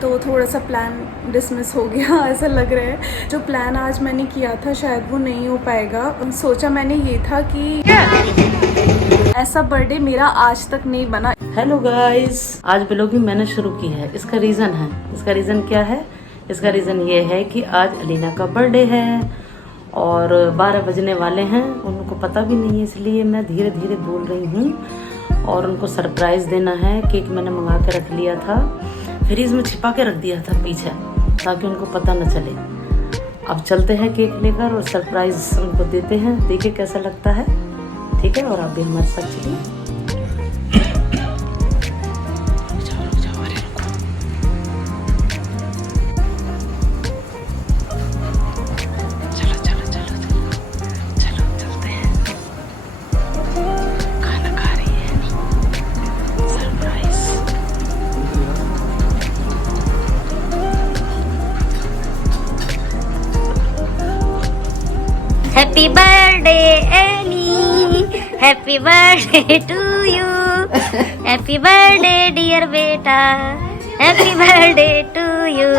तो थोड़ा सा प्लान डिसमिस हो गया ऐसा लग रहा है। जो प्लान आज मैंने किया था शायद वो नहीं हो पाएगा। सोचा मैंने ये था कि ऐसा बर्थडे मेरा आज तक नहीं बना। हेलो गाइस, आज ब्लॉगिंग मैंने शुरू की है। इसका रीज़न क्या है? इसका रीज़न ये है कि आज अलीना का बर्थडे है और 12 बजने वाले हैं। उनको पता भी नहीं है, इसलिए मैं धीरे धीरे बोल रही हूँ। और उनको सरप्राइज़ देना है। केक मैंने मंगा के रख लिया था, फ्रीज में छिपा के रख दिया था पीछे, ताकि उनको पता न चले। अब चलते हैं केक लेकर और सरप्राइज़ उनको देते हैं। देखिए कैसा लगता है, ठीक है? और आप भी हमारे साथ चलिए। Happy birthday, Ellie. Happy birthday to you. Happy birthday, dear beta. Happy birthday to you.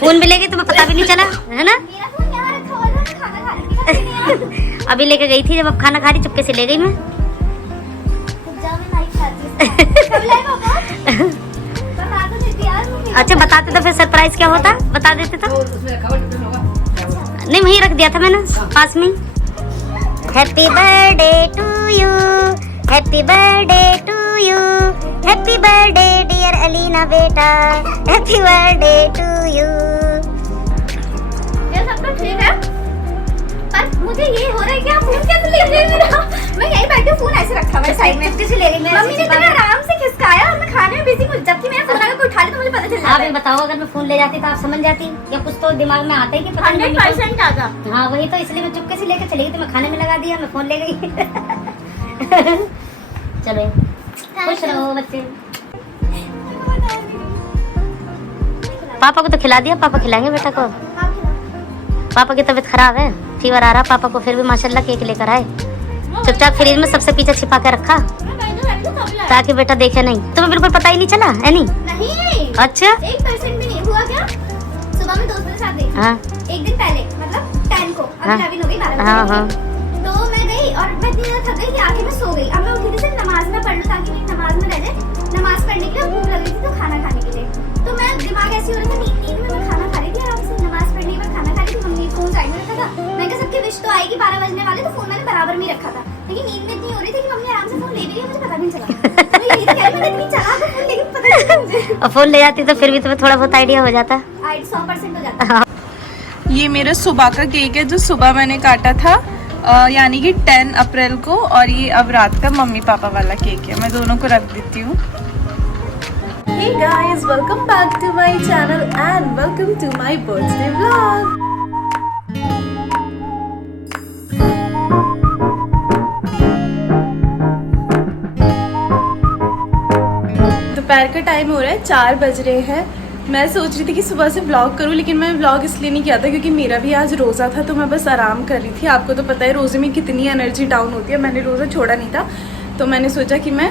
Phone भी लेके तुम्हें पता भी नहीं चला है ना? अभी लेके गई थी, जब अब खाना खा रही चुपके से ले गई मैं। अच्छा बताते तो फिर सरप्राइज क्या होता, बता देते तो। नहीं वहीं रख दिया था मैंने पास में। Happy birthday to you, happy birthday to you, happy birthday dear Alina बेटा, हैप्पी बर्थडे टू यू। ये सब तो ठीक है, पर मुझे ये हो रहा है कि आप फोन कैसे ले रहे हो? मैं यहीं बैठे फोन ऐसे रखा हुआ साइड में, किसी ले रही मैं। मम्मी ने इतना आराम से खिसकाया और मैं खाने में बिजी हूं, जबकि मेरा फोन अगर कोई उठा ले तो मुझे पता चल जाता। आप ये बताओ, अगर मैं फोन ले जाती तो आप समझ जाती, या कुछ तो दिमाग में आता है कि 100% आता। हाँ वही तो, इसलिए मैं चुपके से लेके चली गई, तो मैं खाने में लगा दिया, मैं फोन ले गई। चलो खुश रहो बच्चे। पापा को तो खिला दिया, पापा खिलाएंगे बेटा को। पापा की तबीयत खराब है, फीवर आ रहा पापा को, फिर भी माशाल्लाह केक लेकर आए। चुपचाप फ्रिज में सबसे पीछे छिपा के रखा, ताकि बेटा देखे नहीं। तुम्हें बिल्कुल पता ही नहीं चला है? नहीं। अच्छा 1% भी नहीं हुआ क्या? सुबह में दोस्तों के साथ गई। हाँ एक दिन पहले, मतलब 10 को, अभी 11 हो गई, 12 हाँ हाँ। तो मैं गई और मैं इतनी ज्यादा थक गई कि आके मैं सो गई। अब मैं उठी थी सिर्फ नमाज में पढ़ लूं, ताकि मेरी नमाज में रह जाए। नमाज पढ़ने के लिए भूख लग रही थी, तो खाना खाने के लिए, तो मैं दिमाग ऐसी हो रहा था, नींद में मैं खाना खा रही थी आराम से। नमाज पढ़ने के बाद खाना खा रही थी, मम्मी फोन साइड में रखा था। मैं कहा सबकी विश तो आएगी, 12 बजने वाले, तो फोन मैंने बराबर में रखा था। लेकिन नींद में इतनी हो रही थी कि मम्मी आराम से फोन ले भी रही है, मुझे पता भी नहीं चला। मैं यही तो कह रही, मैंने इतनी चला तो फोन, लेकिन पता नहीं चला मुझे। और फोन ले जाती तो फिर भी तुम्हें थोड़ा बहुत आइडिया हो जाता। 100% हो जाता। ये मेरा सुबह का केक है, जो सुबह मैंने काटा था, यानी कि 10 अप्रैल को। और ये अब रात का मम्मी पापा वाला केक है, मैं दोनों को रख देती हूँ। Hey guys, welcome back to my channel and welcome to my birthday vlog. दोपहर का टाइम हो रहा है, 4 बज रहे हैं। मैं सोच रही थी कि सुबह से व्लॉग करूं, लेकिन मैं व्लॉग इसलिए नहीं किया था क्योंकि मेरा भी आज रोज़ा था, तो मैं बस आराम कर रही थी। आपको तो पता है रोज़े में कितनी एनर्जी डाउन होती है। मैंने रोज़ा छोड़ा नहीं था, तो मैंने सोचा कि मैं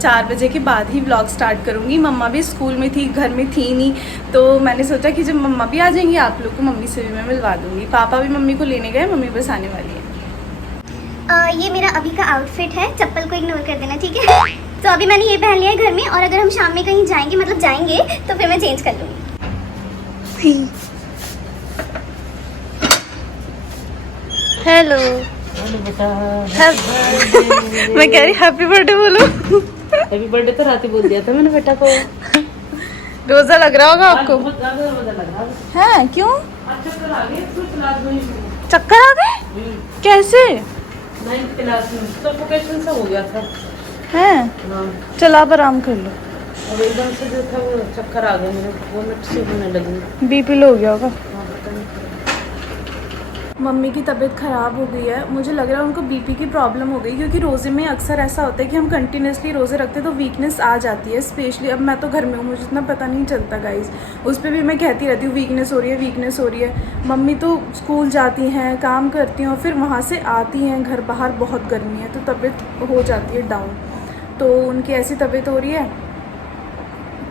4 बजे के बाद ही व्लॉग स्टार्ट करूँगी। मम्मा भी स्कूल में थी, घर में थी नहीं, तो मैंने सोचा कि जब मम्मा भी आ जाएंगी आप लोग को मम्मी से भी मैं मिलवा दूँगी। पापा भी मम्मी को लेने गए, मम्मी बस आने वाली है। ये मेरा अभी का आउटफिट है, चप्पल को इग्नोर कर देना, ठीक है? तो अभी मैंने ये पहन लिया है घर में, और अगर हम शाम में कहीं जाएंगे, मतलब जाएंगे, तो फिर मैं चेंज कर लूँगी। हेलो बेटा, मैं कह रही हैप्पी बर्थडे बोलो। हैप्पी बर्थडे तो रात ही बोल दिया था मैंने बेटा को। रोज़ा लग रहा होगा आपको? बहुत ज्यादा रोजा लग रहा है। है क्यों? चक्कर आ गए, चला दूँ। चक्कर आ गए? कैसे? 9th क्लास में सफोकेशन सा हो गया था। हैं? हाँ। चलो आप आराम कर लो। और एकदम से जो था वो चक्कर आ गया मेरे, वो मिनट से होने लगी। बीपी लो हो गया होगा। हाँ, पता नहीं। मम्मी की तबीयत ख़राब हो गई है। मुझे लग रहा है उनको बीपी की प्रॉब्लम हो गई, क्योंकि रोज़े में अक्सर ऐसा होता है कि हम कंटिन्यूसली रोज़े रखते हैं तो वीकनेस आ जाती है। स्पेशली अब मैं तो घर में हूँ, मुझे इतना पता नहीं चलता गाइस। उस पर भी मैं कहती रहती हूँ वीकनेस हो रही है, वीकनेस हो रही है। मम्मी तो स्कूल जाती हैं, काम करती हैं और फिर वहाँ से आती हैं घर, बाहर बहुत गर्मी है तो तबीयत हो जाती है डाउन। तो उनकी ऐसी तबीयत हो रही है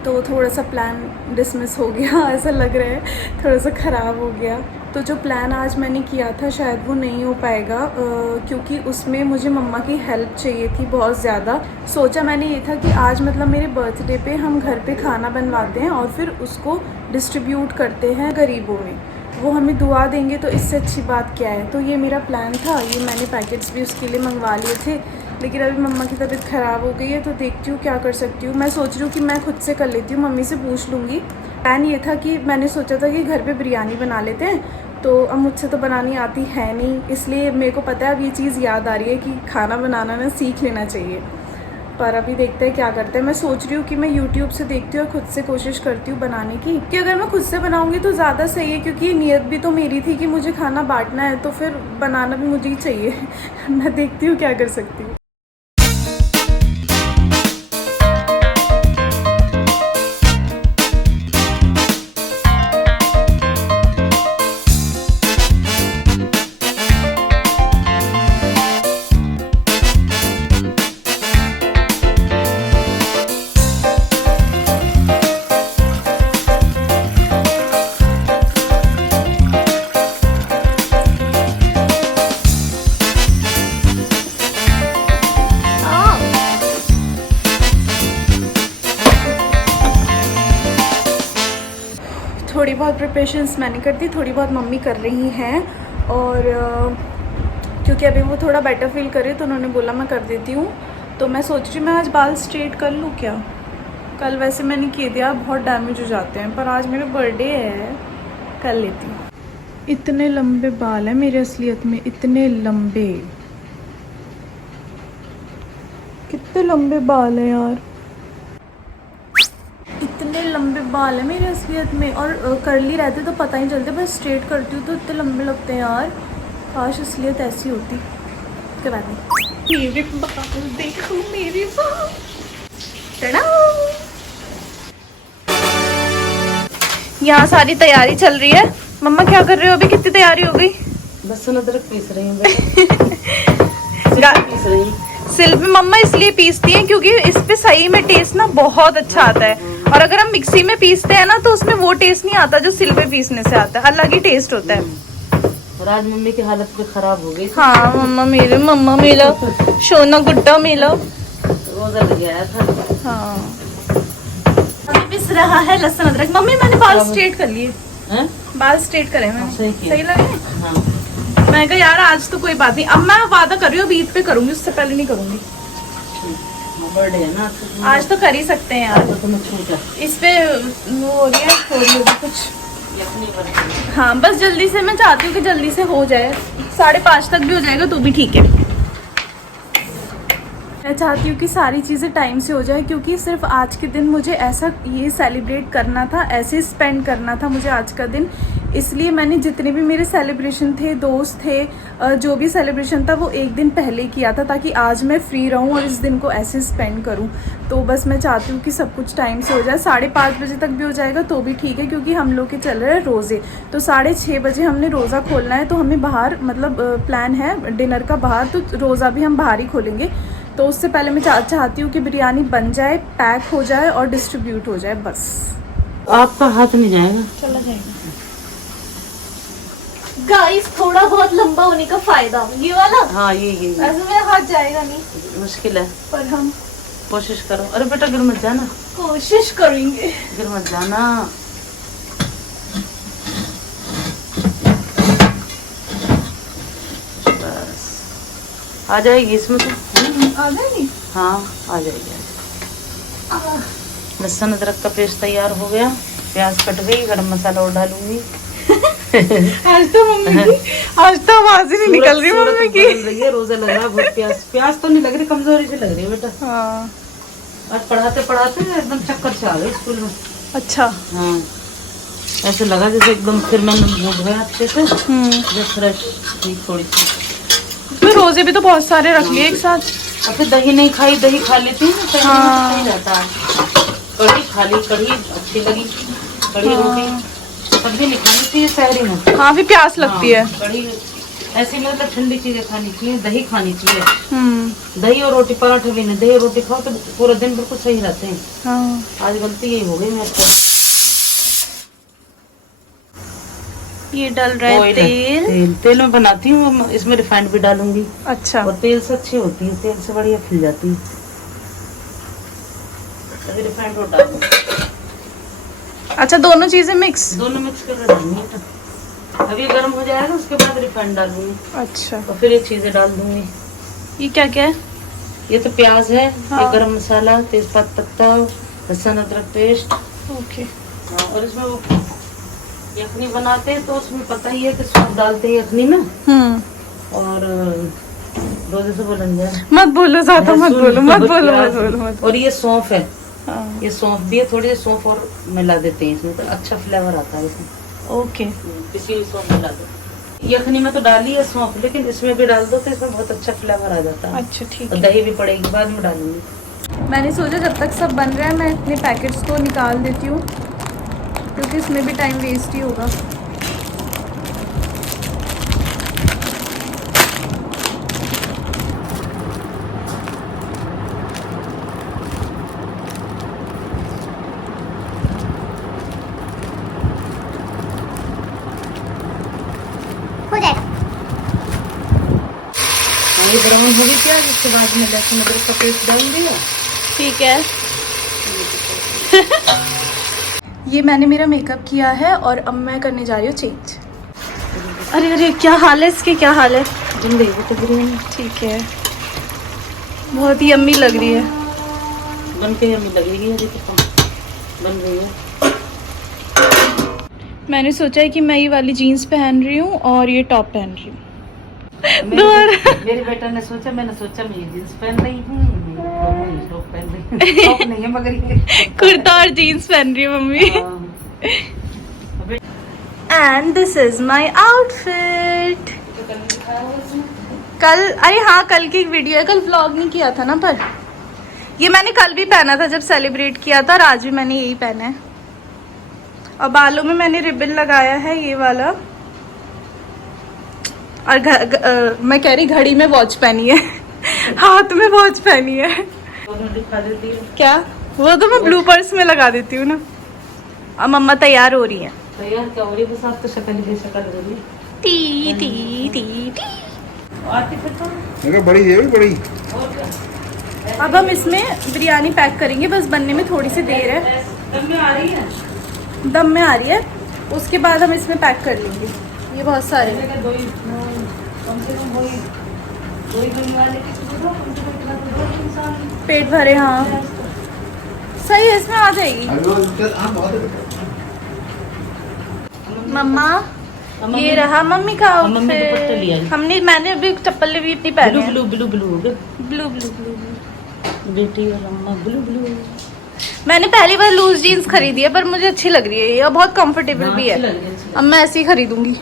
तो थोड़ा सा प्लान डिसमिस हो गया ऐसा लग रहा है, थोड़ा सा ख़राब हो गया। तो जो प्लान आज मैंने किया था शायद वो नहीं हो पाएगा, क्योंकि उसमें मुझे मम्मा की हेल्प चाहिए थी बहुत ज़्यादा। सोचा मैंने ये था कि आज मतलब मेरे बर्थडे पे हम घर पे खाना बनवाते हैं और फिर उसको डिस्ट्रीब्यूट करते हैं गरीबों में, वो हमें दुआ देंगे तो इससे अच्छी बात क्या है। तो ये मेरा प्लान था, ये मैंने पैकेट्स भी उसके लिए मंगवा लिए थे, लेकिन अभी मम्मा की तबीयत ख़राब हो गई है तो देखती हूँ क्या कर सकती हूँ। मैं सोच रही हूँ कि मैं खुद से कर लेती हूँ, मम्मी से पूछ लूँगी। प्लान ये था कि मैंने सोचा था कि घर पे बिरयानी बना लेते हैं, तो अब मुझसे तो बनानी आती है नहीं, इसलिए मेरे को पता है अब ये चीज़ याद आ रही है कि खाना बनाना ना सीख लेना चाहिए। पर अभी देखते हैं क्या करते हैं। मैं सोच रही हूँ कि मैं YouTube से देखती हूँ और खुद से कोशिश करती हूँ बनाने की, कि अगर मैं खुद से बनाऊँगी तो ज़्यादा सही है, क्योंकि नीयत भी तो मेरी थी कि मुझे खाना बांटना है, तो फिर बनाना भी मुझे ही चाहिए। मैं देखती हूँ क्या कर सकती हूँ। थोड़ी बहुत प्रिपरेशंस मैंने कर दी, थोड़ी बहुत मम्मी कर रही हैं, और क्योंकि अभी वो थोड़ा बेटर फील करे तो उन्होंने बोला मैं कर देती हूँ। तो मैं सोच रही मैं आज बाल स्ट्रेट कर लूँ क्या। कल वैसे मैंने किए दिया, बहुत डैमेज हो जाते हैं, पर आज मेरा बर्थडे है, कर लेती हूँ। इतने लंबे बाल हैं मेरे असलियत में, इतने लंबे, कितने लंबे बाल हैं यार, इतने लंबे बाल हैं मेरे असलियत में। और कर्ली रहते तो पता ही चलते, बस स्ट्रेट करती हूँ तो इतने लंबे लगते हैं यार। काश असलियत ऐसी होती। करा दी मेरे बाल, देखो मेरे बाल, टड़ा। यहाँ सारी तैयारी चल रही है। मम्मा क्या कर रहे हो अभी, कितनी तैयारी हो गई? लहसुन अदरक पीस रही हूँ पीस रही हूँ। सिल पे मम्मा इसलिए पीसती हैं क्योंकि इस पे सही में टेस्ट ना बहुत अच्छा आता है, और अगर हम मिक्सी में पीसते हैं ना तो उसमें वो टेस्ट नहीं आता जो सिल पे पीसने से आता है, अलग ही टेस्ट होता है। और आज मम्मी की हालत भी खराब हो गई। हाँ मम्मा मेरा सोना गुड्डा मेला रोजा लग गया था। हाँ अभी पिस रहा है लहसुन अदरक। मम्मी मैंने बाल स्ट्रेट कर लिए, बाल स्ट्रेट करे मैंने, सही लगे। हाँ। मैं कहा यार आज तो कोई बात नहीं, अब मैं वादा कर रही हूँ ईद पे करूंगी, उससे पहले नहीं करूंगी। बर्थडे है ना आज तो कर ही सकते हैं यार, तो मैं छूटा इस पे वो हो रही है, हो रही होगी कुछ। ये अपनी बर्थडे। हाँ बस जल्दी से, मैं चाहती हूँ कि जल्दी से हो जाए, 5:30 तक भी हो जाएगा तो भी ठीक है। मैं चाहती हूँ कि सारी चीज़ें टाइम से हो जाए, क्योंकि सिर्फ आज के दिन मुझे ऐसा ये सेलिब्रेट करना था, ऐसे स्पेंड करना था मुझे आज का दिन। इसलिए मैंने जितने भी मेरे सेलिब्रेशन थे, दोस्त थे, जो भी सेलिब्रेशन था वो एक दिन पहले किया था, ताकि आज मैं फ्री रहूँ और इस दिन को ऐसे स्पेंड करूँ। तो बस मैं चाहती हूँ कि सब कुछ टाइम से हो जाए। 5:30 बजे तक भी हो जाएगा तो भी ठीक है, क्योंकि हम लोग के चल रहे हैं रोज़े, तो 6:30 बजे हमने रोज़ा खोलना है। तो हमें बाहर मतलब प्लान है डिनर का बाहर, तो रोज़ा भी हम बाहर ही खोलेंगे। तो उससे पहले मैं चाहती हूँ कि बिरयानी बन जाए, पैक हो जाए और डिस्ट्रीब्यूट हो जाए बस। आपका हाथ नहीं जाएगा? चला जाएगा गाइस, थोड़ा बहुत लंबा होने का फायदा ये वाला। हाँ ये ऐसे मेरा हाथ जाएगा नहीं, मुश्किल है, पर हम कोशिश करो। अरे बेटा गिर मत जाना, कोशिश करेंगे। गिर मत जाना। बस आ जाएगी इसमें तो। आ जाएगी? हाँ आ जाएगी। लहसुन अदरक का पेस्ट तैयार हो गया, प्याज कट गई, गरम मसाला और डालूंगी। आज तो आवाज ही नहीं निकल रही मम्मी की। रही है, रोजा लग रहा है बहुत। प्याज तो नहीं लग रही, कमजोरी से लग रही है बेटा। हाँ आज पढ़ाते पढ़ाते एकदम चक्कर से आ गए स्कूल में। अच्छा हाँ ऐसे लगा जैसे एकदम, फिर मैंने मुंह धोया अच्छे से, जो फ्रेश थी थोड़ी सी। तो रोजे भी तो बहुत सारे रख लिए एक साथ। और फिर दही नहीं खाई, दही खा लेती हूँ तो हाँ। सही रहता है। कढ़ी खा ली, कढ़ी अच्छी लगी, कढ़ी रोटी कभी नहीं खानी चाहिए शहरी में। हाँ भी प्यास लगती है। कढ़ी ऐसी मतलब ठंडी चीजें खानी चाहिए, दही खानी चाहिए। दही और रोटी, पराठे भी नहीं, दही और रोटी खाओ तो पूरा दिन बिल्कुल सही रहते हैं। हाँ। आज गलती यही हो गई मेरे को। ये डल रहा है तेल। तेल में बनाती हूँ, इसमें रिफाइंड भी डालूंगी। अच्छा। और तेल से अच्छी होती है, तेल से बढ़िया खिल जाती है। अभी रिफाइंड और डालूँ। अच्छा, दोनों चीजें मिक्स। दोनों मिक्स करके डालूंगी। अभी गर्म हो जाएगा उसके बाद रिफाइंड डालूंगी। अच्छा। और फिर ये चीजें डाल दूंगी। ये क्या क्या है? ये तो प्याज है, हाँ। ये गरम मसाला, तेजपात पत्ता, लहसुन अदरक पेस्ट। ओके। और इसमें वो यखनी बनाते हैं तो उसमें पता ही है कि सूप डालते हैं यखनी में। और रोजे से बोलन जाए मत बोलो ज्यादा, मत बोलो, मत बोलो, मत बोलो, मत। और ये सौंफ है, हाँ। ये सौंफ भी है, थोड़ी सी सौंफ और मिला देते हैं इसमें तो अच्छा फ्लेवर आता है इसमें। ओके। पिसी हुई सौंफ मिला दो। यखनी में तो डाली है सौंफ, लेकिन इसमें भी डाल दो तो इसमें बहुत अच्छा फ्लेवर आ जाता है। अच्छा ठीक और है। दही भी पड़ेगी, बाद में डालूंगी। मैंने सोचा जब तक सब बन रहा है मैं इतने पैकेट्स को निकाल देती हूँ, क्योंकि इसमें भी टाइम वेस्ट ही होगा। हो जाएगा। ये ब्राउन हो गई प्याज, उसके बाद में लहसुन अदरक का पेस्ट डाल दिया। ठीक है। ये मैंने मेरा मेकअप किया है और अब मैं करने जा रही हूँ चेंज। अरे अरे, क्या हाल है इसके, क्या हाल है? जिंदगी तो बिरयानी ठीक है, बहुत ही यम्मी लग रही है। बन के हमें लगेगी, अभी तो बन गई है। मैंने सोचा है कि मैं ये वाली जीन्स पहन रही हूँ और ये टॉप पहन रही हूँ। मेरे बेटा ने सोचा, मैंने सोचा मैं ये जींस पहन रही हूँ, टॉप पहन रही हूँ। टॉप नहीं है मगर ये कुर्ता और जीन्स पहन रही हूँ mummy. And this is my outfit. कल, अरे हाँ कल की वीडियो है, कल व्लॉग नहीं किया था ना, पर ये मैंने कल भी पहना था जब सेलिब्रेट किया था, और आज भी मैंने यही पहना है। और बालों में मैंने रिबन लगाया है ये वाला, और मैं कह रही घड़ी में वॉच पहनी है। हाथ में वॉच पहनी है। दिखा देती है क्या? वो तो मैं ब्लू पर्स में लगा देती हूँ ना। अब मम्मा तैयार हो रही है। तैयार क्या हो रही है? बस आप तो शक्ल ही शक्ल हो रही है। T T T T. आती फिर तो मेरा बड़ी है भी बड़ी। और क्या? अब हम इसमें बिरयानी पैक करेंगे, बस बनने में थोड़ी सी देर है। दम में आ रही है। दम में आ रही है, उसके बाद हम इसमें पैक कर लेंगे। ये बहुत सारे हैं। दो ही कम से कम दो ही बनने वाले की तो दो, कम से कम इतना तो दो इंसान। पेट भरे, हाँ सही है, इसमें आ जाएगी। मम्मा ये रहा मम्मी का मम्मी दुपट्टा लिया आउटफिट। है। हमने, मैंने अभी चप्पल भी इतनी पहनी है। Blue blue blue blue blue blue blue. बेटी और अम्मा ब्लू ब्लू। मैंने पहली बार लूज जीन्स खरीदी है, पर मुझे अच्छी लग रही है ये, बहुत कंफर्टेबल भी है। अब मैं ऐसी ही खरीदूंगी।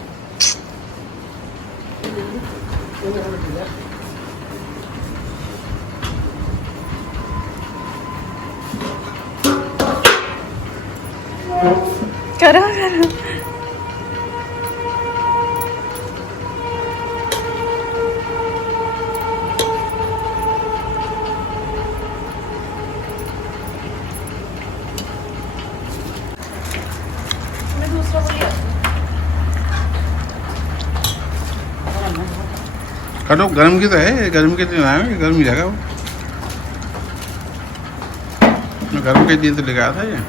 करो करो। मैं दूसरा बोलिए। काटो, गर्म की तो है, गर्म के दिन आया, गर्म ही लगा वो। मैं गर्म के दिन तो लेके आया था ये।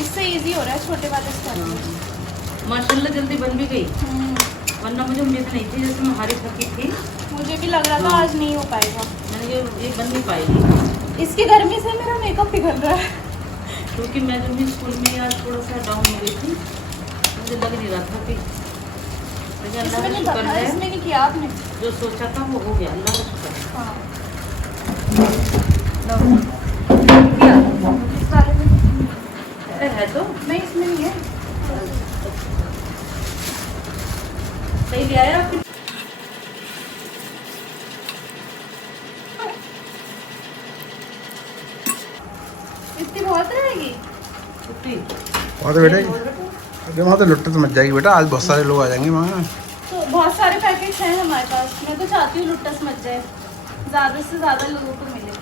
इससे इजी हो रहा है छोटे वाले स्टाइल। माशाल्लाह जल्दी बन भी गई, वरना मुझे उम्मीद नहीं थी, जैसे मैं हारी थकी थी। मुझे भी लग रहा था आज नहीं हो पाएगा। मैंने ये बन नहीं पाएगी, इसकी गर्मी से मेरा मेकअप पिघल रहा है। क्योंकि मैं जब भी स्कूल में आज थोड़ा सा डाउन हो गई थी, मुझे लग नहीं रहा था कि, लेकिन अल्लाह का शुक्र है, इसमें नहीं किया आपने। जो सोचा था वो हो गया, अल्लाह का शुक्र है। हाँ। है तो नहीं इसमें नहीं है। सही ले आया आपके। इतनी बहुत रहेगी। वहाँ तो बेटा वहाँ तो लुट्ट तो मच जाएगी बेटा, आज बहुत सारे लोग आ जाएंगे वहाँ। तो बहुत सारे पैकेट्स हैं हमारे पास। मैं तो चाहती हूँ लुट्टस मच जाए, ज़्यादा से ज़्यादा लोगों को मिले।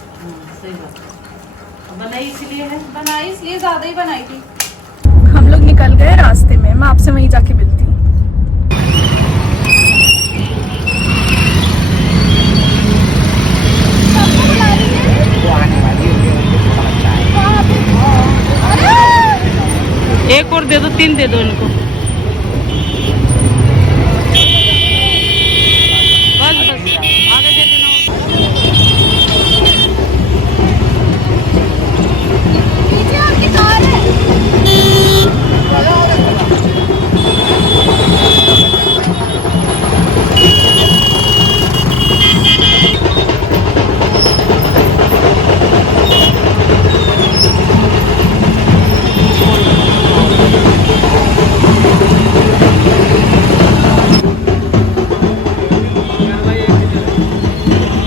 सही बात है। बनाई इसलिए है। बनाई इसलिए ज़्यादा ही बनाई थी। हम लोग निकल गए रास्ते में, मैं आपसे वहीं जाके मिलती हूँ। एक और दे दो, 3 दे दो इनको। बस बस आगे दे देना।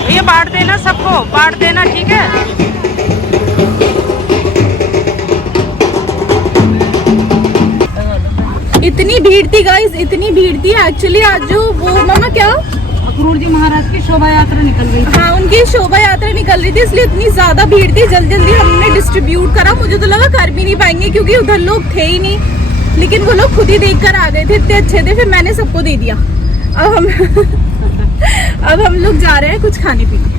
ये बांट देना सबको, बांट देना, ठीक है। इतनी भीड़ थी गाइस, इतनी भीड़ थी एक्चुअली। आज जो वो मामा क्या अक्रूर जी महाराज की शोभा यात्रा निकल गई। हाँ, उनकी शोभा यात्रा निकल रही थी, इसलिए इतनी ज्यादा भीड़ थी। जल्दी जल्दी हमने डिस्ट्रीब्यूट करा। मुझे तो लगा कर भी नहीं पाएंगे क्योंकि उधर लोग थे ही नहीं, लेकिन वो लोग खुद ही देख कर आ गए थे, इतने अच्छे थे। फिर मैंने सबको दे दिया। अब हम अब हम लोग जा रहे हैं कुछ खाने पीने।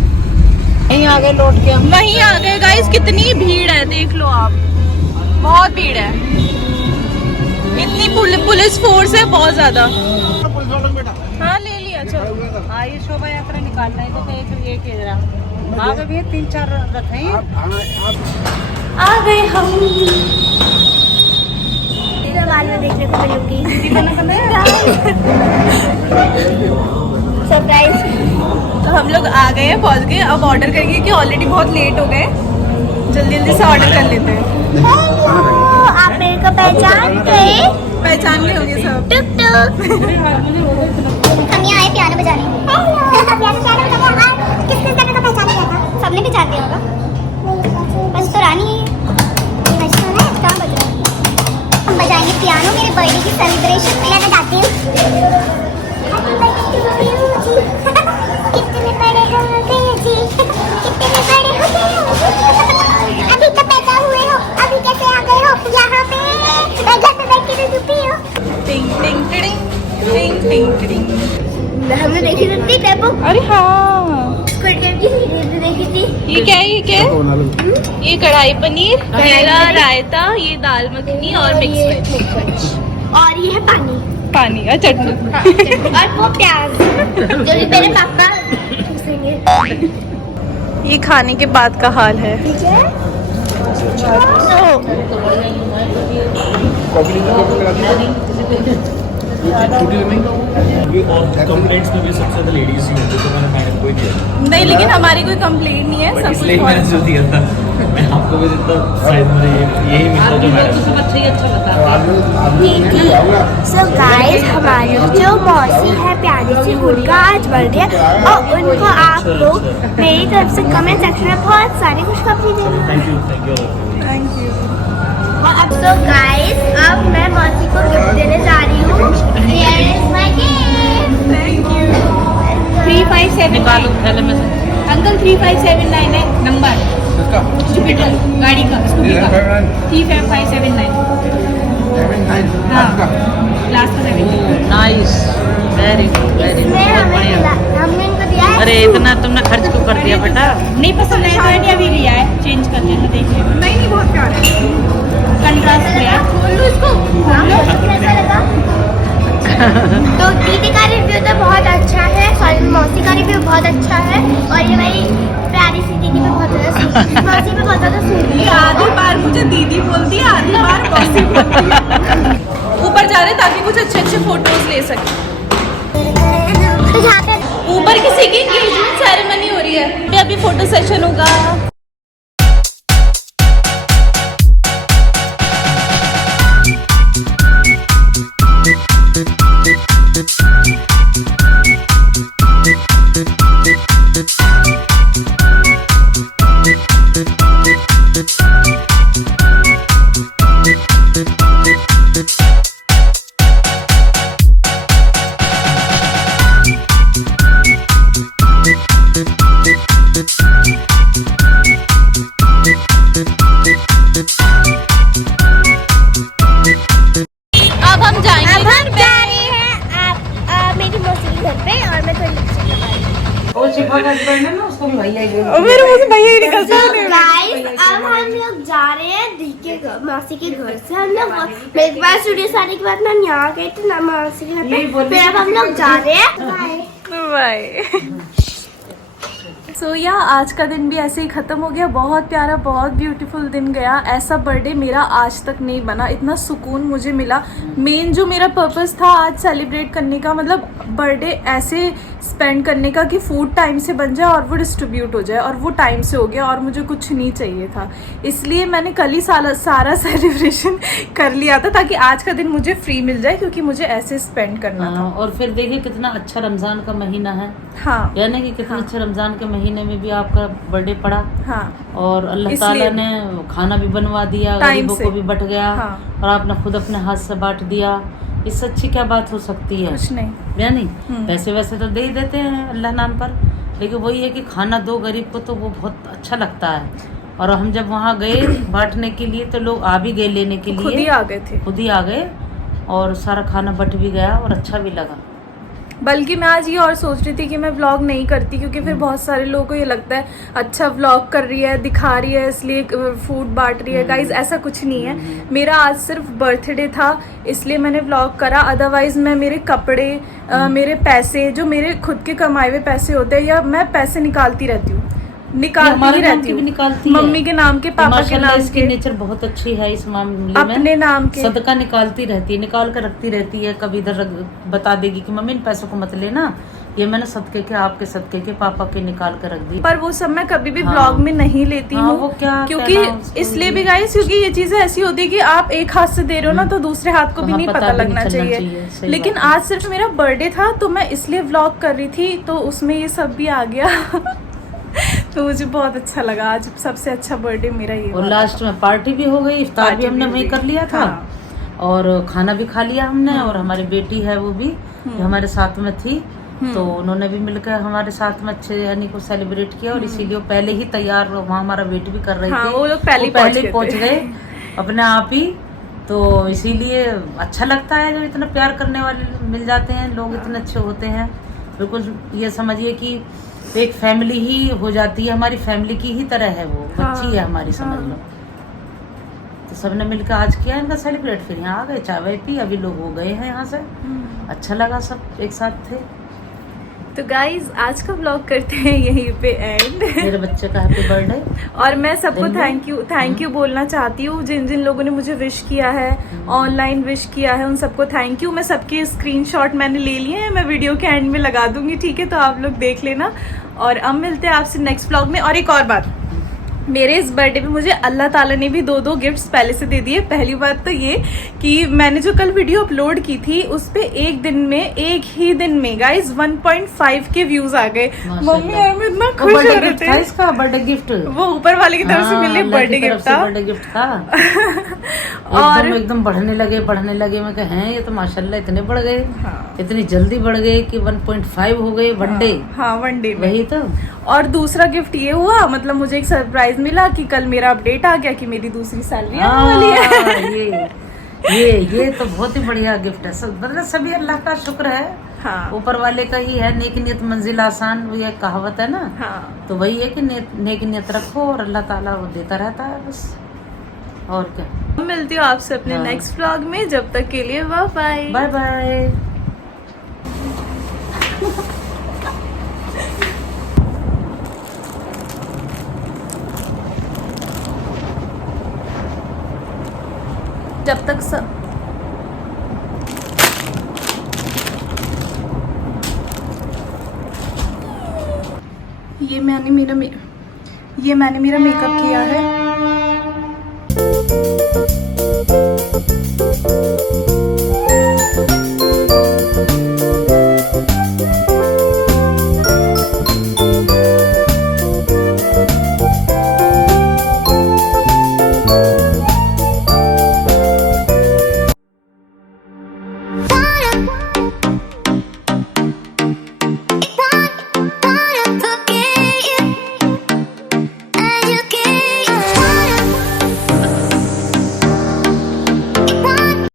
यहीं आ गए लौट के हम। वहीं आ गए गाइस। कितनी भीड़ है देख लो आप, बहुत भीड़ है। इतनी पुलिस फोर्स है, बहुत ज्यादा। हाँ ले लिया, चलो। ये शोभा यात्रा निकालना है तो एक आगे भी 3-4 रथ हैं। आ गए हम। बाद में देखने को मिलूंगी सरप्राइज। तो हम लोग आ गए हैं, पहुंच गए। अब ऑर्डर करेंगे कि ऑलरेडी बहुत लेट हो गए। जल्दी जल्दी से ऑर्डर कर लेते हैं। आप मेरे को पहचान गए? पहचान गए होंगे सब। टुक टुक। हम यहाँ आए पियानो बजाने। किसने को पहचान लिया था? सबने पहचान लिया होगा। बस तो रानी कहाँ बज रहा है? हम बजाएंगे पियानो मेरे बर्थडे की सेलिब्रेशन में। मैं गाती हूँ कितने बड़े हो गए जी, कितने बड़े हो गए। अभी तो पैदा हुए हो, अभी कैसे आ गए हो यहाँ पे? मैं घर पे बैठ के चुपी हूँ। टिंग टिंग टिंग टिंग टिंग टिंग। हमने देखी थी टेबो। अरे हाँ, स्क्विड गेम की सीरीज देखी थी। ये क्या है? ये क्या है? ये कढ़ाई पनीर, मेरा रायता, ये दाल मखनी और मिक्स वेज, और ये है पानी पानी और चटनी। और वो प्याज जो कि मेरे पापा ठूसेंगे। ये खाने के बाद का हाल है। ठीक है। और कंप्लेंट्स में भी सबसे ज़्यादा लेडीज ही होती, तो मैंने मैडम को ही दिया। नहीं, लेकिन हमारी कोई कंप्लेंट नहीं है। बट सब कुछ इसलिए मैंने जो दिया था, मैं आपको भी जितना शायद मुझे यही मिलता जो मैडम। सब अच्छा ही अच्छा बता। सो गाइस, हमारी जो मौसी है प्यारी सी, उनका आज बर्थडे है और उनको आप लोग मेरी तरफ से कमेंट सेक्शन में बहुत सारी खुशखबरी देना। Thank you. Thank you. और अब तो गाइस, अब मैं मौसी को गिफ्ट देने जा रही हूँ। Here is my gift. Thank you. 3579 निकालो थैले में से। अंकल 3579 है नंबर जुपिटर गाड़ी का, स्कूटी का। 35579 हाँ, लास्ट का 7। Nice, very good, very good, इसमें बहुत हमें बढ़िया। मिला, हमने इनको दिया है। अरे इतना तुमने खर्च क्यों कर दिया बेटा? नहीं पसंद है तो मैंने अभी लिया है, चेंज करते हैं तो देखिए। नहीं नहीं, बहुत प्यारा है। कंट्रास्ट में है। खोल लो इसको। कैसा लगा? तो दीदी का रिव्यू तो बहुत अच्छा है, सॉरी मौसी का रिव्यू बहुत अच्छा है, और ये मेरी प्यारी सी दीदी पे बहुत ज़्यादा मौसी पे बहुत ज़्यादा सूट ये आधी बार मुझे दीदी बोलती है, आधी बार मौसी बोलती है। ऊपर जा रहे हैं ताकि कुछ अच्छे अच्छे फोटोज ले सके। तो यहाँ पे ऊपर किसी की एंगेजमेंट सेरेमनी हो रही है, अभी फोटो सेशन होगा। हम जाएंगे अब हम जा रहे हैं आप मेरी मौसी के घर पे और मैं थोड़ी लिपस्टिक लगा रही हूँ। वो शिफा का हस्बैंड है ना, उसको भी भैया ही मेरे मुंह से भैया ही निकलता तो है। गाइस अब हम लोग जा रहे हैं दी के घर, मासी के घर से। हम लोग एक बार स्टूडियो से आने के बाद हम यहाँ गए थे ना मासी के घर पे, फिर अब हम लोग जा रहे हैं। Bye bye. सो आज का दिन भी ऐसे ही ख़त्म हो गया। बहुत प्यारा, बहुत ब्यूटीफुल दिन गया। ऐसा बर्थडे मेरा आज तक नहीं बना, इतना सुकून मुझे मिला। मेन जो मेरा पर्पस था आज सेलिब्रेट करने का, मतलब बर्थडे ऐसे स्पेंड करने का कि फूड टाइम से बन जाए और वो डिस्ट्रीब्यूट हो जाए, और वो टाइम से हो गया और मुझे कुछ नहीं चाहिए था। इसलिए मैंने कल ही सारा सेलिब्रेशन कर लिया था ताकि आज का दिन मुझे फ्री मिल जाए, क्योंकि मुझे ऐसे स्पेंड करना था। और फिर देखिए कितना अच्छा रमजान का महीना है, हाँ यानी कि कितने अच्छे रमजान के महीने में भी आपका बर्थडे पड़ा। हाँ और अल्लाह ताला ने खाना भी बनवा दिया, टाइम गरीबों से। को भी बट गया। हाँ। और आपने खुद अपने हाथ से बांट दिया। इससे अच्छी क्या बात हो सकती है? कुछ नहीं। यानी पैसे वैसे तो दे ही देते हैं अल्लाह नाम पर, लेकिन वही है कि खाना दो गरीब को तो वो बहुत अच्छा लगता है। और हम जब वहाँ गए बांटने के लिए तो लोग आ भी गए लेने के लिए, खुद ही आ गए थे। खुद ही आ गए और सारा खाना बट भी गया और अच्छा भी लगा। बल्कि मैं आज ये और सोच रही थी कि मैं व्लॉग नहीं करती, क्योंकि फिर बहुत सारे लोगों को ये लगता है अच्छा व्लॉग कर रही है, दिखा रही है, इसलिए फूड बांट रही है। गाइज ऐसा कुछ नहीं है। मेरा आज सिर्फ बर्थडे था इसलिए मैंने व्लॉग करा। अदरवाइज मैं मेरे कपड़े, मेरे पैसे, जो मेरे खुद के कमाए हुए पैसे होते हैं, या मैं पैसे निकालती रहती हूँ, निकालती ही रहती हूँ। मम्मी के नाम के, पापा के नाम इसकी के, नेचर बहुत अच्छी है इस मामले में। अपने नाम के सदका निकालती रहती है, निकाल कर रखती रहती है। कभी इधर बता देगी कि मम्मी इन पैसों को मत लेना, ये मैंने सदके के, आपके सदके के, पापा के निकाल कर रख दी। पर वो सब मैं कभी भी हाँ। ब्लॉग में नहीं लेती हाँ, हूँ। वो क्या क्योंकि इसलिए भी गाइस, क्योंकि ये चीजें ऐसी होती है कि आप एक हाथ से दे रहे हो ना, तो दूसरे हाथ को भी हाँ, नहीं पता पता भी लगना नहीं चलना चाहिए। चाहिए, सही लेकिन बात है। आज सिर्फ मेरा बर्थडे था तो मैं इसलिए व्लॉग कर रही थी, तो उसमें ये सब भी आ गया। तो मुझे बहुत अच्छा लगा। आज सबसे अच्छा बर्थडे मेरा ये और हुआ। लास्ट में पार्टी भी हो गई, इफ्तार भी पार्टी हमने भी वहीं हो कर गई। लिया था। हाँ। और खाना भी खा लिया हमने। और हमारी बेटी है वो भी जो हमारे साथ में थी, तो उन्होंने भी मिलकर हमारे साथ में अच्छे यानी को सेलिब्रेट किया। और इसीलिए वो पहले ही तैयार, वहाँ हमारा वेट भी कर रही हाँ, थी। वो लोग पहले ही पहुंच पहुंच गए अपने आप ही। तो इसीलिए अच्छा लगता है जब इतना प्यार करने वाले मिल जाते हैं, लोग इतने अच्छे होते हैं। बिल्कुल ये समझिए कि एक फैमिली ही हो जाती है, हमारी फैमिली की ही तरह है वो, बच्ची है हमारी, समझ लो। तो सबने मिलकर आज किया इनका सेलिब्रेट। फिर यहाँ आ गए, चाय वाय पी, अभी लोग हो गए हैं यहाँ से। अच्छा लगा, सब एक साथ थे। तो गाइज आज का ब्लॉग करते हैं यहीं पे एंड। मेरे बच्चे का हैप्पी बर्थडे। और मैं सबको दिन थैंक यू बोलना चाहती हूँ, जिन जिन लोगों ने मुझे विश किया है, ऑनलाइन विश किया है, उन सबको थैंक यू। मैं सबके स्क्रीनशॉट मैंने ले लिए हैं, मैं वीडियो के एंड में लगा दूंगी, ठीक है? तो आप लोग देख लेना। और अब मिलते हैं आपसे नेक्स्ट ब्लॉग में। और एक और बात, मेरे इस बर्थडे पे मुझे अल्लाह ताला ने भी दो गिफ्ट्स पहले से दे दिए। पहली बात तो ये कि मैंने जो कल वीडियो अपलोड की थी उस पे एक ही दिन में गाइस 1.5 के व्यूज आ गए। मम्मी और मैं इतना खुश हो रहे थे। इसका बर्थडे गिफ्ट वो ऊपर वाले की तरफ से मिले बर्थडे गिफ्ट था। बर्थडे गिफ्ट था। और एकदम बढ़ने लगे। मैं कहा हैं ये तो माशाल्लाह इतने बढ़ गए। हाँ। इतनी जल्दी बढ़ गए कि 1.5 हो गए वन डे। हाँ, वन डे में। वही तो। और दूसरा गिफ्ट ये हुआ, मतलब मुझे एक सरप्राइज मिला कि कल मेरा अपडेट आ गया कि मेरी दूसरी सैलरी आने वाली है। ये तो बहुत ही बढ़िया गिफ्ट है। मतलब सभी अल्लाह का शुक्र है। हाँ। ऊपर वाले का ही है, नेक नियत मंजिल आसान, वो ये कहावत है ना। हाँ। तो वही है कि नेक नियत रखो और अल्लाह ताला वो देता रहता है बस। और क्या। मिलती हूँ आपसे अपने हाँ। नेक्स्ट व्लॉग में। जब तक के लिए बाय बाय। Bye bye. जब तक सब ये मैंने मेरा मेकअप किया है।